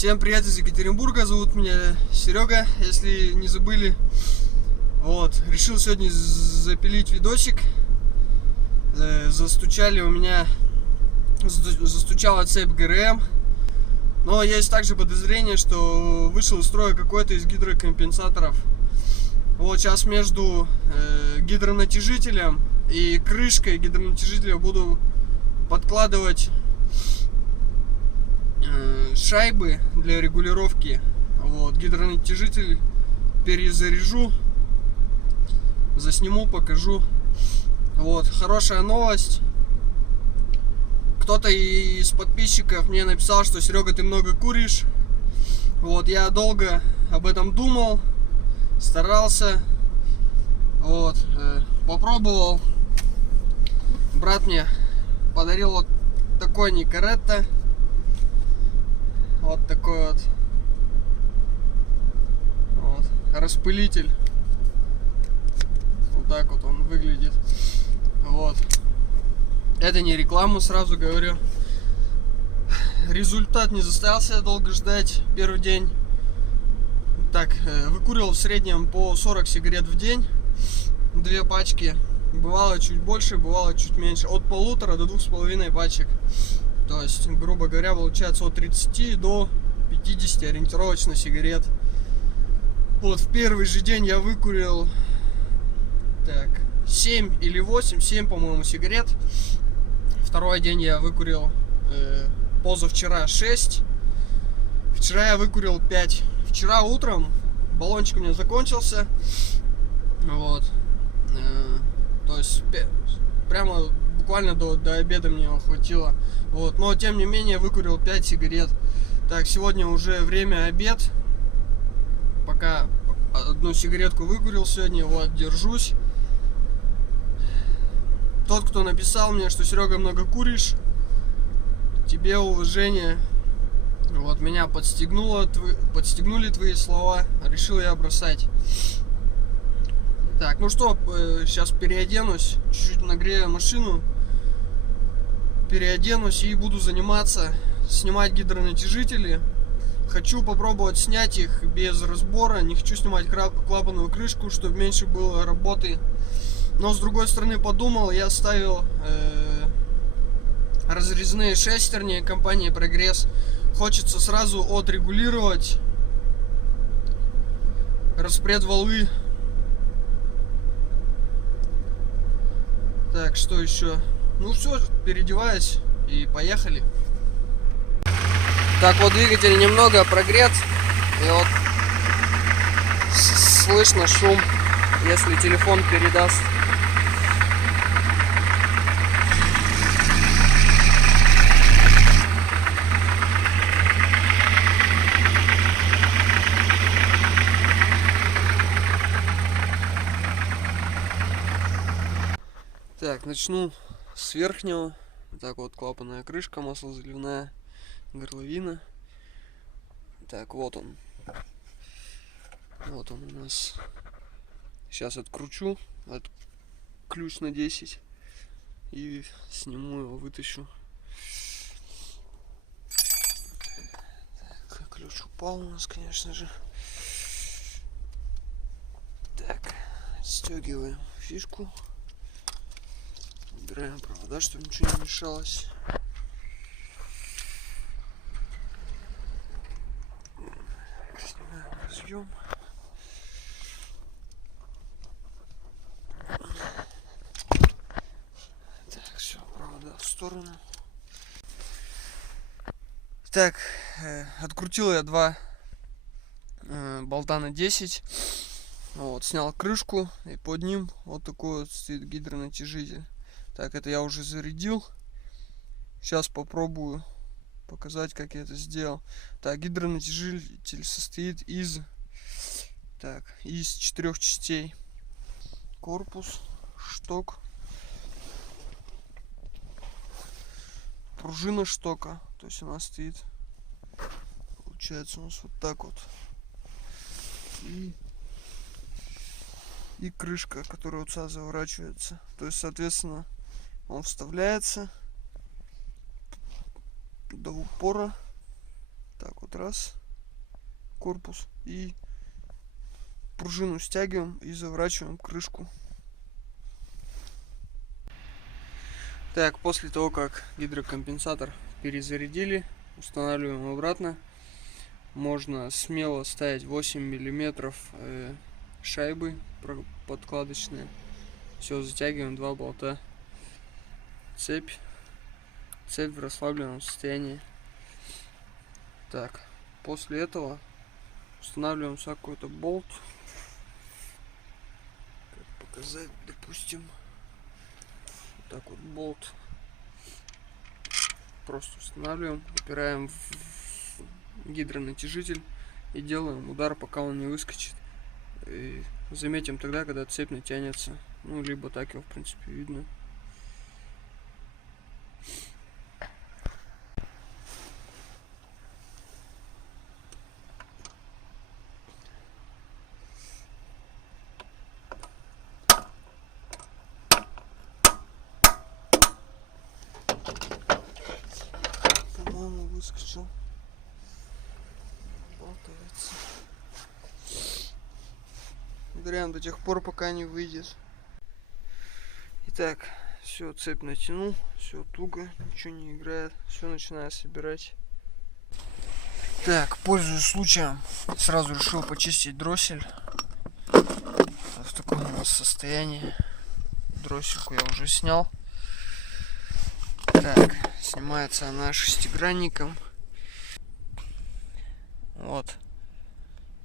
Всем привет из Екатеринбурга, зовут меня Серега, если не забыли. Вот, решил сегодня запилить видосик. Застучала цепь ГРМ. Но есть также подозрение, что вышел из строя какой-то из гидрокомпенсаторов. Вот сейчас между гидронатяжителем и крышкой гидронатяжителя буду подкладывать шайбы для регулировки. Вот, гидронатяжитель перезаряжу, засниму, покажу. Вот, хорошая новость. Кто-то из подписчиков мне написал, что: Серега, ты много куришь. Вот, я долго об этом думал, старался. Вот, попробовал. Брат мне подарил вот такой Никоретто. Вот такой вот распылитель. Вот так вот он выглядит. Вот. Это не реклама, сразу говорю. Результат не заставил себя долго ждать. Первый день так выкуривал в среднем по 40 сигарет в день. 2 пачки. Бывало чуть больше, бывало чуть меньше. От 1,5 до 2,5 пачек. То есть, грубо говоря, получается от 30 до 50 ориентировочно сигарет. Вот в первый же день я выкурил 7 или 8, 7, по-моему, сигарет. Второй день я выкурил позавчера 6. Вчера я выкурил 5. Вчера утром баллончик у меня закончился. Вот. То есть прямо буквально до обеда мне его хватило. Вот. Но тем не менее выкурил 5 сигарет. Так, сегодня уже время обед. Пока одну сигаретку выкурил сегодня, вот, держусь. Тот, кто написал мне, что: Серега, много куришь, тебе уважение. Вот, меня подстегнули твои слова. Решил я бросать. Так, ну что, сейчас переоденусь, чуть-чуть нагрею машину, переоденусь и буду снимать гидронатяжители. Хочу попробовать снять их без разбора, не хочу снимать клапанную крышку, чтобы меньше было работы. Но с другой стороны подумал, я ставил разрезные шестерни компании Прогресс. Хочется сразу отрегулировать распред волы. Так, что еще? Ну все, переодеваюсь и поехали. Так, вот двигатель немного прогрет. И вот слышно шум, если телефон передаст. Так, начну с верхнего. Так вот, клапанная крышка, маслозаливная горловина. Так, вот он. Вот он у нас. Сейчас откручу ключ на 10 и сниму его, вытащу. Так, ключ упал у нас, конечно же. Так, отстегиваем фишку. Убираем провода, чтобы ничего не мешалось. Снимаем разъем. Так, все, провода в сторону. Так, открутил я 2 болта на 10. Вот, снял крышку, и под ним вот такой вот стоит гидронатяжитель. Так, это я уже зарядил. Сейчас попробую показать, как я это сделал. Так, гидронатяжитель состоит из 4 частей. Корпус, шток, пружина штока. То есть она стоит, получается, у нас вот так вот. И крышка, которая вот сюда заворачивается. То есть, соответственно, он вставляется до упора. Так вот вот раз, корпус, и пружину стягиваем и заворачиваем крышку. Так, после того, как гидрокомпенсатор перезарядили, устанавливаем обратно. Можно смело ставить 8 миллиметров шайбы подкладочные. Все, затягиваем 2 болта. Цепь в расслабленном состоянии. Так, после этого устанавливаем какой-то болт. Как показать, допустим, вот так вот болт. Просто устанавливаем, упираем в гидронатяжитель и делаем удар, пока он не выскочит. И заметим тогда, когда цепь натянется. Ну, либо так его, в принципе, видно. По-моему, выскочил. Болтается. Ударяем до тех пор, пока не выйдет. Итак, все, цепь натянул, все туго, ничего не играет, все, начинаю собирать. Так, пользуясь случаем, сразу решил почистить дроссель. В таком у нас состоянии. Дроссельку я уже снял. Так, снимается она шестигранником. Вот.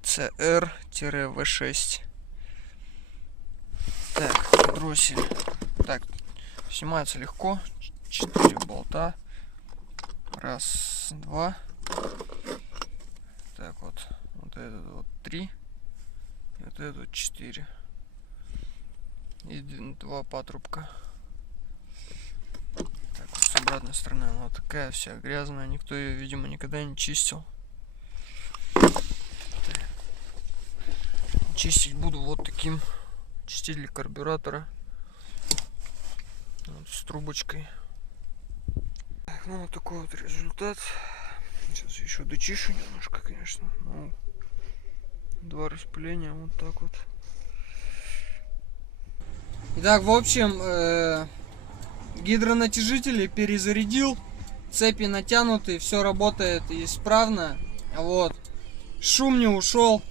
CR-V6. Так, дроссель. Так, снимается легко. 4 болта. Раз, два. Так вот. Вот этот вот 3. И вот этот вот 4. И 2 патрубка. Так вот, с обратной стороны она вот такая вся грязная. Никто ее, видимо, никогда не чистил. Чистить буду вот таким чистителем карбюратора. Вот, с трубочкой. Так, ну вот такой вот результат. Сейчас еще дочищу немножко, конечно. Ну, 2 распыления, вот так вот. Итак, в общем, гидронатяжители перезарядил. Цепи натянуты, все работает исправно. Вот. Шум не ушел.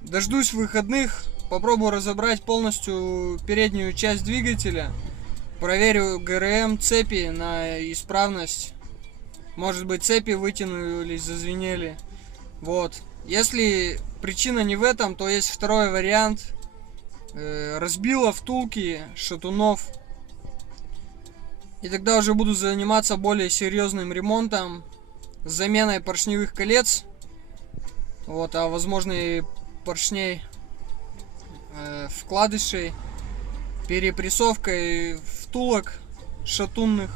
Дождусь выходных. Попробую разобрать полностью переднюю часть двигателя. Проверю ГРМ цепи на исправность. Может быть, цепи вытянулись, зазвенели. Вот. Если причина не в этом, то есть второй вариант. Разбила втулки шатунов. И тогда уже буду заниматься более серьезным ремонтом. С заменой поршневых колец. Вот, а возможно и поршней вкладышей. Перепрессовкой втулок шатунных.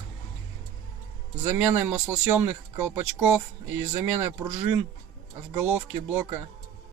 Заменой маслосъемных колпачков и заменой пружин в головке блока.